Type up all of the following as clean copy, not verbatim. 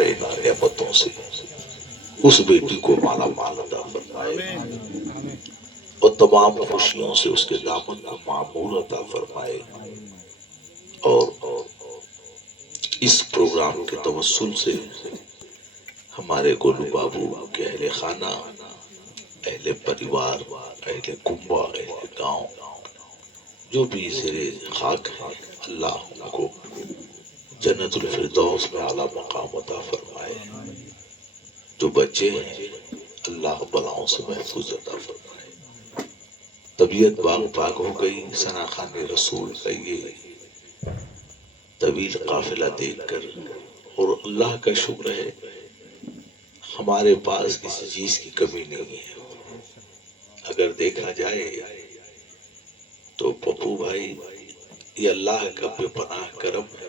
نعمتوں سے اس بیٹی کو مالا مال عطا فرمائے اور تمام خوشیوں سے اس کے دامن کو معمور عطا فرمائے، اور اس پروگرام کے توسل سے ہمارے گولو بابو کے اہل خانہ، اہل پریوار، اہل کنبہ، اہل گاؤں، جو بھی زیر خاک ہیں، اللہ ان کو جنت الفردوس میں اعلیٰ مقام عطا فرمائے۔ جو بچے ہیں اللہ بلاؤں سے محفوظ عطا فرمائے۔ طبیعت باغ باغ ہو گئی ثنا خان رسول کا یہ طویل قافلہ دیکھ کر، اور اللہ کا شکر ہے ہمارے پاس کسی چیز کی کمی نہیں ہے۔ اگر دیکھا جائے تو پپو بھائی، یہ اللہ کا بے پناہ کرم ہے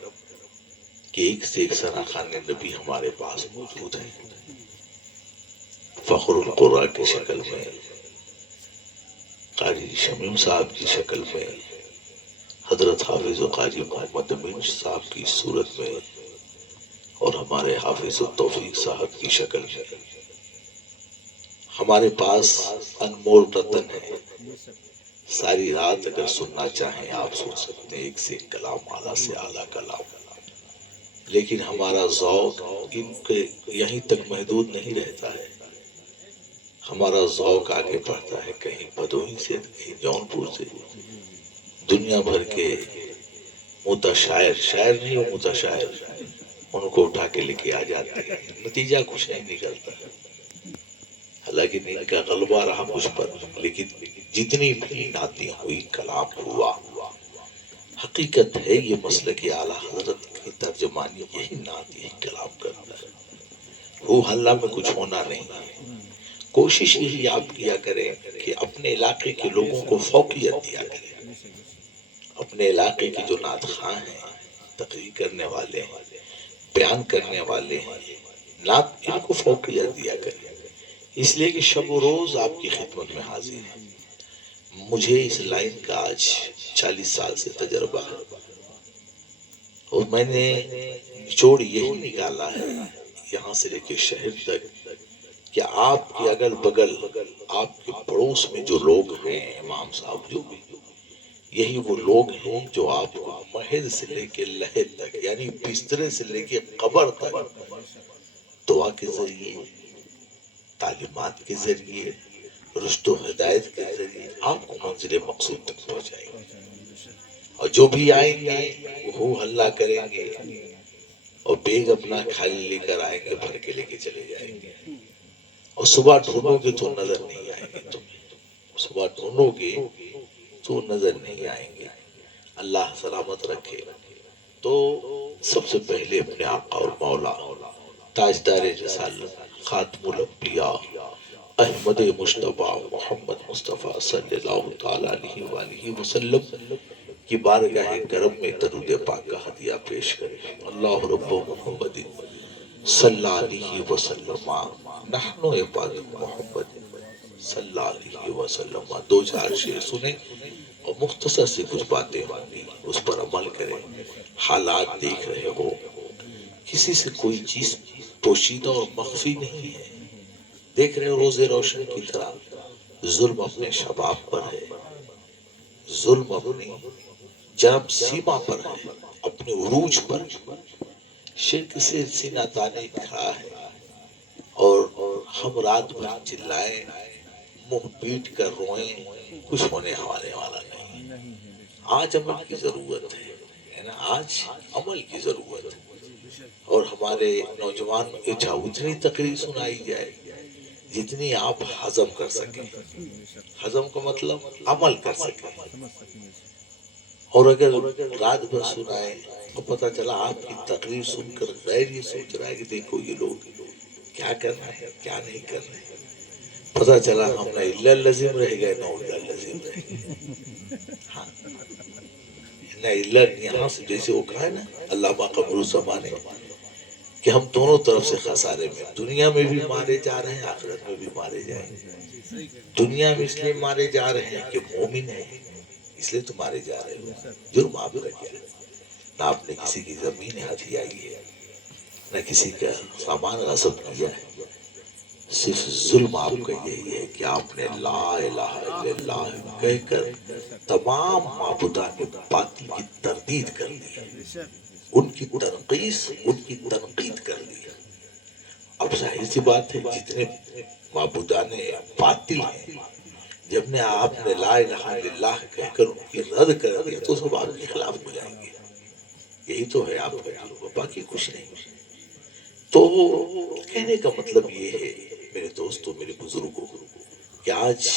کہ ایک سے ایک ثنا خان نبی ہمارے پاس موجود ہے۔ فخر القرآن کی شکل میں، قاری شمیم صاحب کی شکل میں، حضرت حافظ و قاری محمد امین صاحب کی صورت میں، اور ہمارے حافظ التوفیق صاحب کی شکل میں ہمارے پاس انمول رتن ہے۔ ساری رات اگر سننا چاہیں آپ سن سکتے ہیں، ایک سے ایک کلام، اعلیٰ سے اعلیٰ کلام، لیکن ہمارا ذوق ان کے یہیں تک محدود نہیں رہتا ہے۔ ہمارا ذوق آگے بڑھتا ہے، کہیں بھدوہی سے، کہیں جون پور سے، دنیا بھر کے متشاعر، شاعر نہیں وہ متشاعر، ان کو اٹھا کے لے کے آ جاتے ہیں، نتیجہ کچھ نہیں نکلتا۔ حالانکہ ان کا غلبہ رہا مجھ پر، لیکن جتنی بھی نعتیں ہوئی، کلام ہوا، حقیقت ہے یہ مسلک اعلیٰ حضرت کی ترجمانی یہی نعت یہی کلام کرتا ہے۔ ہو ہلہ میں کچھ ہونا نہیں ہے۔ کوشش یہی آپ کیا کریں کہ اپنے علاقے کے لوگوں کو فوقیت دیا کریں۔ اپنے علاقے کی جو نعت خواں ہیں، تقریر کرنے والے ہیں، بیان کرنے والے ہیں، نعت ان کو فوقیت دیا کریں، اس لیے کہ شب و روز آپ کی خدمت میں حاضر ہیں۔ مجھے اس لائن کا آج 40 سال سے تجربہ ہے، اور میں نے نچوڑ یہی نکالا ہے یہاں سے لے کے شہر تک کہ آپ کے اگل بگل، آپ کے پڑوس میں جو لوگ ہیں، امام صاحب جو بھی، یہی وہ لوگ ہیں جو آپ کو مہد سے لے کے لحد تک، یعنی بسترے سے لے کے قبر تک، دعا کے ذریعے، تعلیمات کے ذریعے، رشد و ہدایت کے ذریعے آپ کو منزل مقصود تک پہنچائیں گے۔ اور جو بھی آئیں گے وہ ہو ہلہ کریں گے، اور بیگ اپنا خالی لے کر آئیں گے، بھر کے لے کے چلے جائیں گے، اور صبح ڈھونڈو گے تو نظر نہیں آئیں گے تمہیں، صبح ڈھونڈو گے تو نظر نہیں آئیں گے۔ اللہ سلامت رکھے۔ تو سب سے پہلے اپنے آقا اور مولا تاجدار رسالت، خاتم الانبیاء، احمد مجتبیٰ محمد مصطفیٰ صلی اللہ تعالیٰ علیہ وآلہ وسلم کی بارگاہ کرم میں درود پاک کا ہدیہ پیش کریں۔ اللہ رب محمد صلی اللہ علیہ وسلم نحن عباد محمد صلی اللہ علیہ وسلم۔ دو چار شعر سنیں اور مختصر سے کچھ باتیں ہوں گی، اس پر عمل کریں۔ حالات دیکھ رہے ہو، کسی سے کوئی چیز پوشیدہ اور مخفی نہیں ہے۔ دیکھ رہے ہو روز روشن کی طرح ظلم اپنے شباب پر ہے، ظلم اپنی جنب سیما پر ہے، اپنے عروج پر، شرک سے سینہ تانے کھڑا ہے، اور ہم رات بھر چلائیں، منہ پیٹ کر روئیں، کچھ ہونے ہمارے والا نہیں۔ آج عمل کی ضرورت ہے نا، آج عمل کی ضرورت ہے۔ اور ہمارے نوجوان کو چاہو اتنی تقریر سنائی جائے جتنی آپ ہضم کر سکیں، ہضم کا مطلب عمل کر سکیں۔ اور اگر رات بھر سنائے تو پتہ چلا آپ کی تقریر سن کر غیر یہ سوچ رہا ہے کہ دیکھو یہ لوگ کیا کر رہے ہیں، کیا نہیں کر رہے ہیں، پتہ چلا ہم نہ الا لازم رہ گئے نہ الا لازم رہ گئے۔ ہاں، نہ الا یہاں سے جیسے وہ کہا ہے نا علامہ قمر الزمان نے کہ ہم دونوں طرف سے خسارے میں، دنیا میں بھی مارے جا رہے ہیں، آخرت میں بھی مارے جائیں گے۔ دنیا میں اس لیے مارے جا رہے ہیں کہ مومن ہیں، اس لیے تو مارے جا رہے ہو۔ جرم آپ کا کیا ہے؟ نہ آپ نے کسی کی زمین ہتھیائی ہے، نہ کسی کا سامان غصب کیا ہے. صرف ظلم آپ کا یہی ہے کہ آپ نے لا الہ الا اللہ کہہ کر تمام معبودان باطل کی تردید کر دی، ان کی تنقیص، ان کی تنقید کر دی. اب ظاہر سی بات ہے جتنے معبودان باطل ہیں، جب نے آپ نے لا الہ الا اللہ کہہ کر ان کی رد کر دیا تو سب آپ کے خلاف ہو جائیں گے. یہی تو ہے آپ کا دین، باقی کچھ نہیں. تو کہنے کا مطلب یہ ہے میرے دوستوں، میرے بزرگوں، کہ آج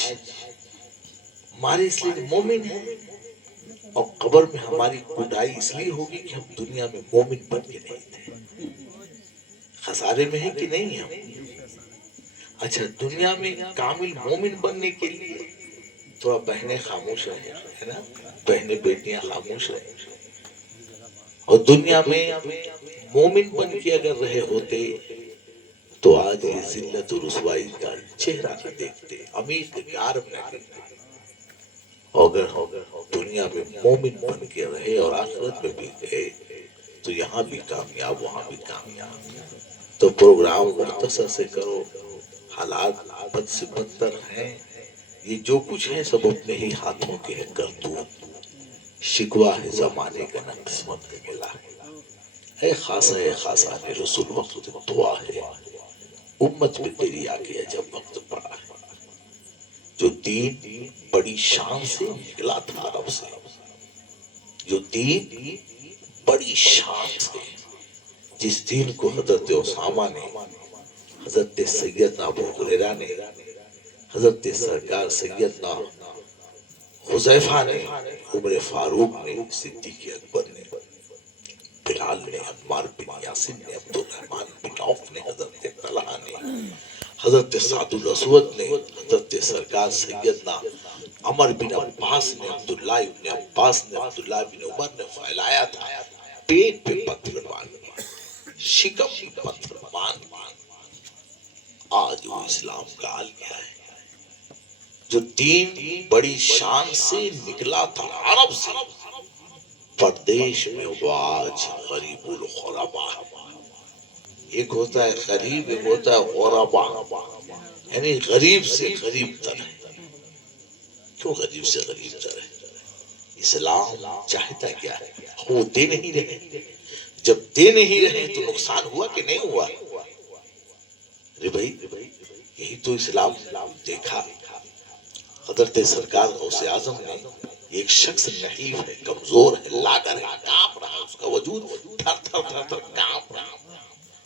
ہمارے اس لیے مومن ہیں، اور قبر میں ہماری کٹائی اس لیے ہوگی کہ ہم دنیا میں مومن بن کے نہیں تھے. خسارے میں ہے کہ نہیں ہم؟ اچھا، دنیا میں کامل مومن بننے کے لیے تھوڑا بہنیں خاموش رہیں، ہے نا، بہنیں بیٹیاں خاموش رہیں. اور دنیا میں مومن بن کے اگر رہے ہوتے تو آج یہ ذلت و رسوائی کا چہرہ نہ دیکھتے، امیر کے گار میں نہ دیکھتے. اگر دنیا میں مومن بن کے رہے اور آخرت میں بھی گئے تو یہاں بھی کامیاب، وہاں بھی کامیاب. تو پروگرام مختصر سے کرو، حالات بد سے بدتر ہیں. یہ جو کچھ ہے سب اپنے ہی ہاتھوں کے ہے کرتوت. شکوہ ہے زمانے کا، نہ قسمت کا ملا ہے. اے خاصان رسول وقت دعا ہے، امت پہ تیری آ گیا جب وقت پڑا ہے. جو دین بڑی شان سے نکلا تھا عرب سے، جو دین بڑی شان سے، جس دین کو حضرت اسامہ نے، حضرت سیدنا ابو ہریرہ نے، حضرت سرکار سیدنا حذیفہ نے، عمر فاروق نے، صدیق اکبر نے، بلال نے، عمار بن یاسر نے، عبد الرحمن بن عوف نے، حضرت طلحہ نے، حضرت سعد الاسود نے، حضرت سرکار سیدنا عمر بن عباس نے، عبداللہ بن عباس نے، عبداللہ بن عمر نے پھیلایا تھا. پیٹ پہ پتھر باندھ کے، شکم پہ پتھر باندھ کے آج وہ اسلام کا حال کیا ہے. جو دین بڑی شان سے نکلا تھا عرب سے، پردیش میں وہ آج غریب الغربا. ایک ہوتا ہے غریب، ایک ہوتا ہے غربا، یعنی غریب سے غریب تر ہے. کیوں غریب سے غریب تر ہے؟ اسلام چاہتا کیا ہے؟ وہ دے نہیں رہے. جب دے نہیں رہے تو نقصان ہوا کہ نہیں ہوا؟ ارے بھائی، یہی تو اسلام دیکھا. حضرت سرکار غوث اعظم نے، ایک شخص نحیف ہے، کمزور ہے، لاغر ہے، کانپ رہا، اس کا وجود تھر تھر تھر تھر کانپ رہا.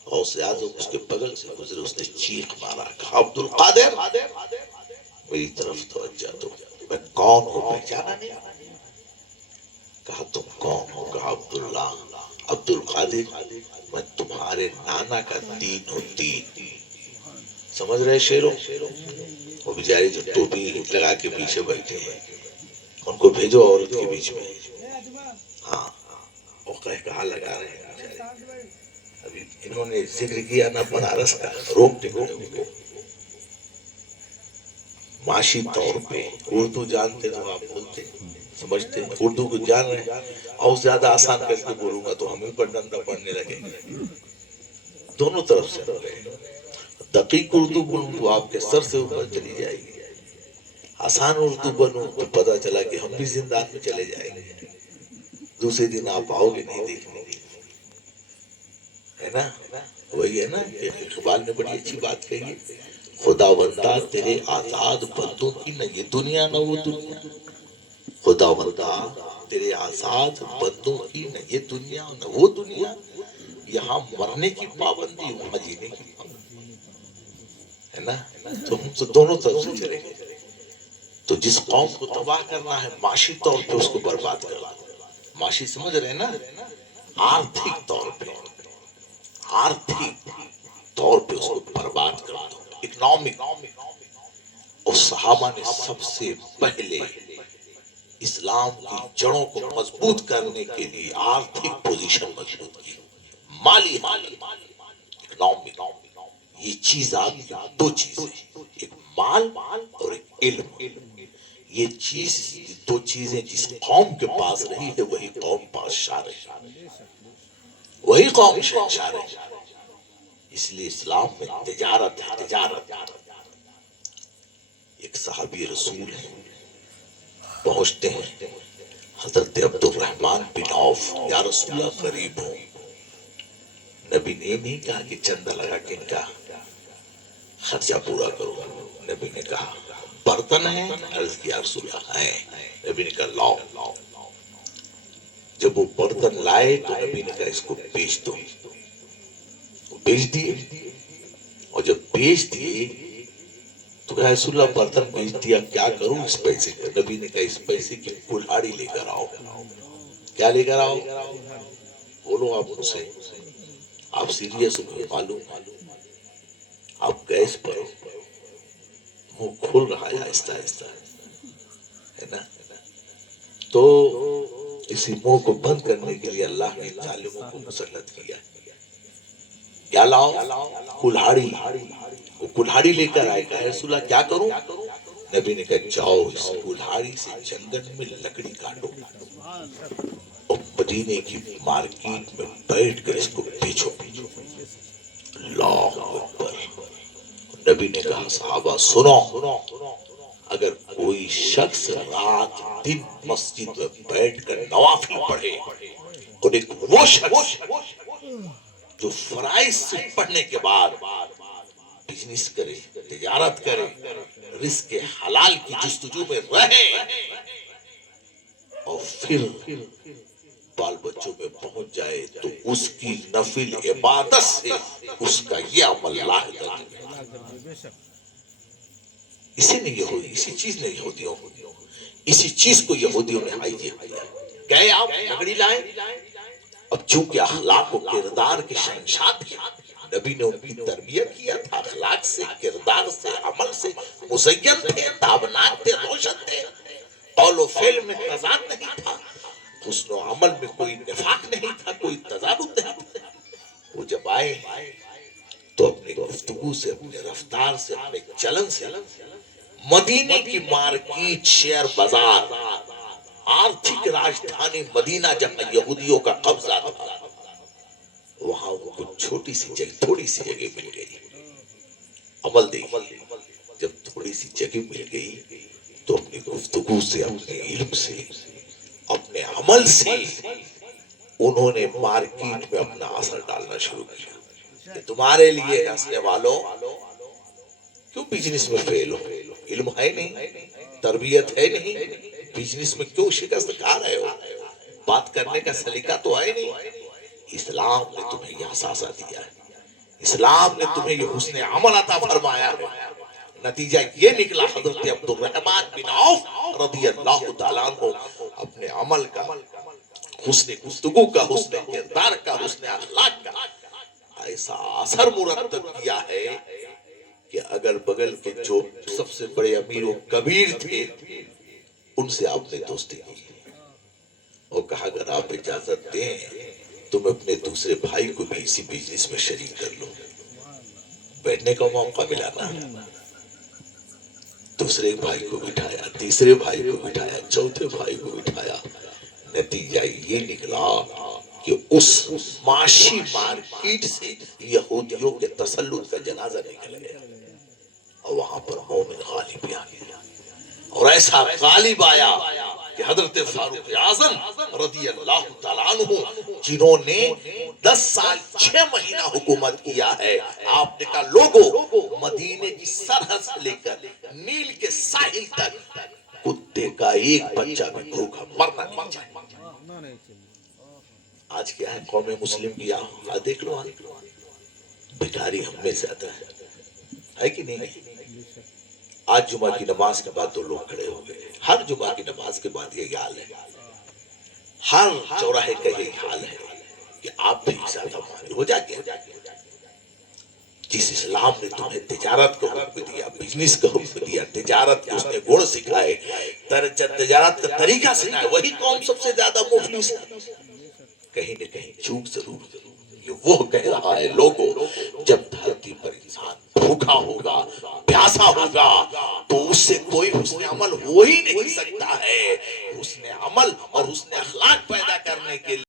غوث اعظم اس کے بغل سے گزرے، اس نے چیخ مارا، کہا عبد القادر میری طرف توجہ دو، میں کون ہوں پہچانا نہیں؟ کہا تم کون ہو؟ کہا عبداللہ، عبد القادر، میں تمہارے نانا کا دین ہوں. دین سمجھ رہے شیروں؟ وہ بیچارے جو ٹوپی لگا کے پیچھے بیٹھے ہیں ان کو بھیجو عورت کے بیچ میں. ہاں، وہ کہا لگا رہے ہیں. ابھی انہوں نے ذکر کیا نا بنارس کا، روک ٹکڑے ان کو. معاشی طور پہ اردو جانتے تو آپ بولتے سمجھتے، اردو کو جان رہے ہیں. اور زیادہ آسان کر کے بولوں گا تو ہمیں پر ڈنڈا پڑنے لگے. دونوں طرف سے دقیق اردو بولوں تو آپ کے سر سے اوپر چلی جائے گی، آسان اردو بنوں تو پتا چلا کہ ہم بھی زندان میں چلے جائیں گے. دوسرے دن آپ آؤ گے نہیں دیکھنے کے، ہے نا. وہی ہے نا کہ اقبال نے بڑی اچھی بات کہی ہے، خدا بندہ تیرے آزاد بندوں کی نہ یہ دنیا نہ وہ دنیا. خدا بندہ تیرے آزاد بندوں کی نہ یہ دنیا نہ وہ دنیا. یہاں مرنے کی پابندی، وہاں جینے کی پابندی، ہے نا. تو ہم تو دونوں طرف سے چلے گئے. تو جس قوم کو تباہ کرنا ہے معاشی طور پہ اس کو برباد کرنا. معاشی سمجھ رہے نا، آرتھک طور پہ، آرتھک طور پہ اس کو برباد کر دو، اکنامک. اور صحابہ نے سب سے پہلے اسلام کی جڑوں کو مضبوط کرنے کے لیے آرتھک پوزیشن مضبوط کی، مالی حالت، اکنامک. یہ چیز آپ دو چیزیں، ایک مال اور ایک علم. یہ چیز، دو چیزیں جس قوم کے پاس رہی ہے وہی قوم بادشاہ رہی، وہی قوم شہنشاہ رہی. اس لیے اسلام میں تجارت ہے، تجارت۔ ایک صحابی رسول ہے، پہنچتے ہیں حضرت عبد الرحمن بن عوف، یا رسول اللہ غریب ہوں۔ نبی نے نہیں کہا کہ چندہ لگا کے ان کا خرچہ پورا کرو، نبی نے کہا برتن ہیں، عرض کیا رسول اللہ ہیں، نبی نے کہا لاؤ۔ جب وہ برتن لائے تو نبی نے کہا اس کو بیچ دو، بیچ دیے۔ اور جب بیچ دیے تو کہا رسول اللہ برتن بیچ دیا، کیا کروں اس پیسے کا؟ نبی نے کہا اس پیسے کی کلہاڑی لے کر آؤ۔ کیا لے کر آؤ؟ بولو آپ مجھ سے، آپ سیریس ہو، معلوم آپ گیس پر منہ کھل رہا ہے آہستہ آہستہ، ہے نا؟ تو اسی منہ کو بند کرنے کے لیے اللہ نے ظالموں کو مسلط کیا۔ کیا لاؤ؟ کلہاڑی۔ وہ کلہاڑی لے کر آئے، کہا رسول اللہ کیا کروں؟ نبی نے کہا جاؤ اس کلہاڑی سے جنگل میں لکڑی کاٹو اور مدینے کی مارکیٹ میں بیٹھ کر اس کو بیچو۔ اللہ اکبر۔ نبی نے کہا صحابہ سنو، اگر کوئی شخص رات دن مسجد میں بیٹھ کر نوافل پڑھے اور ایک وہ شخص جو فرائض سے پڑھنے کے بعد بزنس کرے، تجارت کرے، رزق حلال کی جستجو میں رہے اور پھر بال بچوں میں پہنچ جائے تو اس کی نفل عبادت سے اس کا یہ عمل لاحق ہے۔ اسی نے یہودی، اسی چیز نے یہودیوں، اسی چیز کو یہودیوں نے حائز کیا۔ گئے آپ لکڑی لائے، اب چونکہ اخلاق و کردار کے شہنشاہ تھے، نبی نے ان کی تربیت کیا تھا، اخلاق سے، کردار سے، عمل سے مزین تھے، تابناک تھے، روشن تھے، قول و فعل میں تضاد نہیں تھا، حسن و عمل میں کوئی نفاق نہیں تھا، کوئی تضاد نہیں تھا۔ وہ جب آئے تو اپنی گفتگو سے، اپنے رفتار سے، اپنے چلن سے مدینے کی مارکیٹ، شہر بازار، آرتھک راجدھانی مدینہ جہاں یہودیوں کا قبضہ تھا، وہاں وہ کچھ چھوٹی سی جگہ، تھوڑی سی جگہ مل گئی۔ عمل دیکھیے، جب تھوڑی سی جگہ مل گئی تو اپنی گفتگو سے، اپنے علم سے، اپنے عمل سے انہوں نے مارکیٹ میں اپنا اثر ڈالنا شروع کیا کہ تمہارے لیے ہنسنے والوں کیوں بزنس میں فیل ہو؟ علم ہے نہیں، تربیت ہے نہیں، بزنس میں کیوں شکست کھا رہے ہو؟ بات کرنے کا سلیقہ تو ہے نہیں۔ اسلام نے تمہیں یہ احساسہ دیا ہے، اسلام نے تمہیں یہ حسن عمل عطا فرمایا ہے۔ نتیجہ یہ نکلا حضرت عبد الرحمن بن عوف رضی اللہ تعالیٰ عنہ اپنے عمل کا، حسن گفتگو کا، حسن کردار کا، حسن اخلاق کا ایسا اثر مرتب کیا ہے کہ اگر بغل کے جو سب سے بڑے امیر و کبیر تھے ان سے آپ نے دوستی کی اور کہا اگر آپ اجازت دیں تم اپنے دوسرے بھائی کو بھی اسی بزنس میں شریک کر لو۔ بیٹھنے کا موقع ملا نا، دوسرے بھائی کو بٹھایا، تیسرے بھائی کو بٹھایا، چوتھے بھائی کو بٹھایا۔ نتیجہ یہ نکلا کہ اس معاشی مارکیٹ سے یہودیوں کے تسلط کا جنازہ نکل گیا اور وہاں پر مومن غالب آ گیا، اور ایسا غالب آیا کہ حضرت فاروق اعظم رضی اللہ تعالیٰ عنہ جنہوں نے 10 سال 6 مہینہ حکومت کیا ہے، آپ نے کہا لوگوں مدینے کی سرحد سے لے کر نیل کے ساحل تک کتے کا ایک بچہ بھی بھوکا مرنا نہیں چاہیے۔ آج کیا ہے قوم مسلم کی، دیکھ لو بھکاری ہم میں سے آتا ہے کہ نہیں؟ آج جمعہ کی نماز کے بعد 2 لوگ کھڑے ہو گئے، ہر جمعہ کی نماز کے بعد یہ حال ہے، ہر چوراہے کا یہ حال ہے کہ آپ بھی زیادہ ماہر ہو جاتے ہیں۔ جس اسلام نے تمہیں تجارت کا حکم دیا، بزنس کا حکم دیا، تجارت کے اس نے گڑ سکھائے، تجارت کا طریقہ سکھائے، وہی قوم سب سے زیادہ مفلس ہے۔ کہیں نہ کہیں چوک ضرور یہ وہ کہہ رہا ہے لوگوں جب دھرتی پر انسان بھوکا ہوگا، پیاسا ہوگا تو اس سے کوئی حسن عمل ہو ہی نہیں سکتا ہے۔ حسن عمل اور حسن اخلاق پیدا